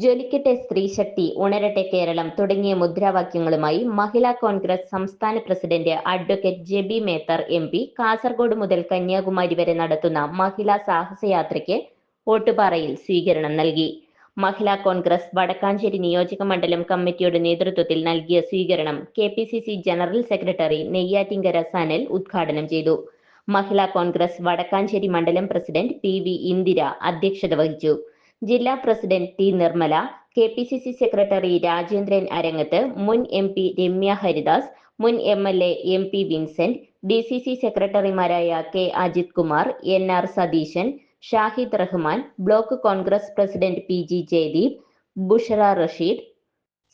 ജ്വലിക്കട്ടെ സ്ത്രീശക്തി ഉണരട്ടെ കേരളം തുടങ്ങിയ മുദ്രാവാക്യങ്ങളുമായി മഹിളാ കോൺഗ്രസ് സംസ്ഥാന president advocate Jebi Mather M P Kasaragod മുതൽ കന്യാകുമാരി വരെ നടത്തുന്ന മഹിളാ സാഹസയാത്രയ്ക്ക് ഓട്ടുപാറയിൽ സ്വീകരണം നൽകി. മഹിളാ കോൺഗ്രസ് വടക്കാഞ്ചേരി നിയോജക മണ്ഡലം കമ്മിറ്റിയുടെ നേതൃത്വത്തിൽ നൽകിയ സ്വീകരണം K P C C general secretary Neyyattinkara Sanal ഉദ്ഘാടനം ചെയ്തു. മഹിളാ കോൺഗ്രസ് വടക്കാഞ്ചേരി മണ്ഡലം പ്രസിഡന്റ് പി വി ഇന്ദിര അധ്യക്ഷത വഹിച്ചു. ജില്ലാ president T Nirmala K P C C secretary Rajendran Arangath മുൻ എം പി രമ്യ ഹരിദാസ് മുൻ M L A M P Vincent D C C സെക്രട്ടറിമാരായ K Ajith Kumar N R Satheesan Shahid Rahman block Congress president P G Jayadeep Bushara Rasheed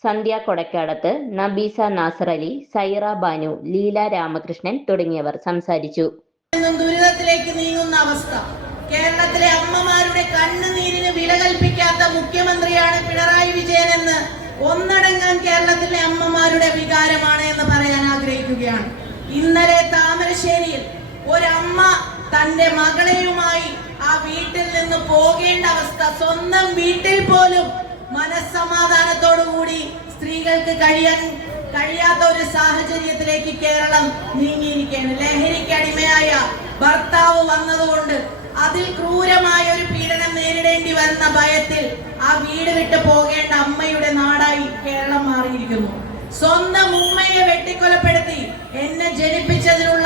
Sandhya Kodakkadath Nabeesa Nasar Ali Saira Banu Leela Ramakrishnan തുടങ്ങിയവർ സംസാരിച്ചു. ദുരിതത്തിലേക്ക് നീങ്ങുന്ന അവസ്ഥ. അമ്മമാരുടെ കണ്ണുനീരിന് വില കൽപ്പിക്കാത്ത മുഖ്യമന്ത്രിയാണ് പിണറായി വിജയൻ എന്ന് ഒന്നടങ്കം കേരളത്തിലെ അമ്മമാരുടെ വികാരമാണ് എന്ന് പറയാൻ ആഗ്രഹിക്കുകയാണ്. ഇന്നലെ താമരശ്ശേരിയിൽ ഒരമ്മ തന്റെ മകളെയുമായി ആ വീട്ടിൽ നിന്ന് പോകേണ്ട അവസ്ഥ സ്വന്തം വീട്ടിൽ പോലും മനസ്സമാധാനത്തോടുകൂടി സ്ത്രീകൾക്ക് കഴിയാൻ കഴിയാത്ത ഒരു സാഹചര്യത്തിലേക്ക് കേരളം നീങ്ങിയിരിക്കുകയാണ്. ലഹരിക്ക് അടിമയായ ഭർത്താവ് വന്നതുകൊണ്ട് അതിൽ ക്രൂരമായ ഒരു പീഡനം നേരിടേണ്ടി വന്ന ഭയത്തിൽ ആ വീട് വിട്ട് പോകേണ്ട അമ്മയുടെ നാടായി കേരളം മാറിയിരിക്കുന്നു. സ്വന്തം ഉമ്മയെ വെട്ടിക്കൊലപ്പെടുത്തി എന്നെ ജനിപ്പിച്ചതിനുള്ള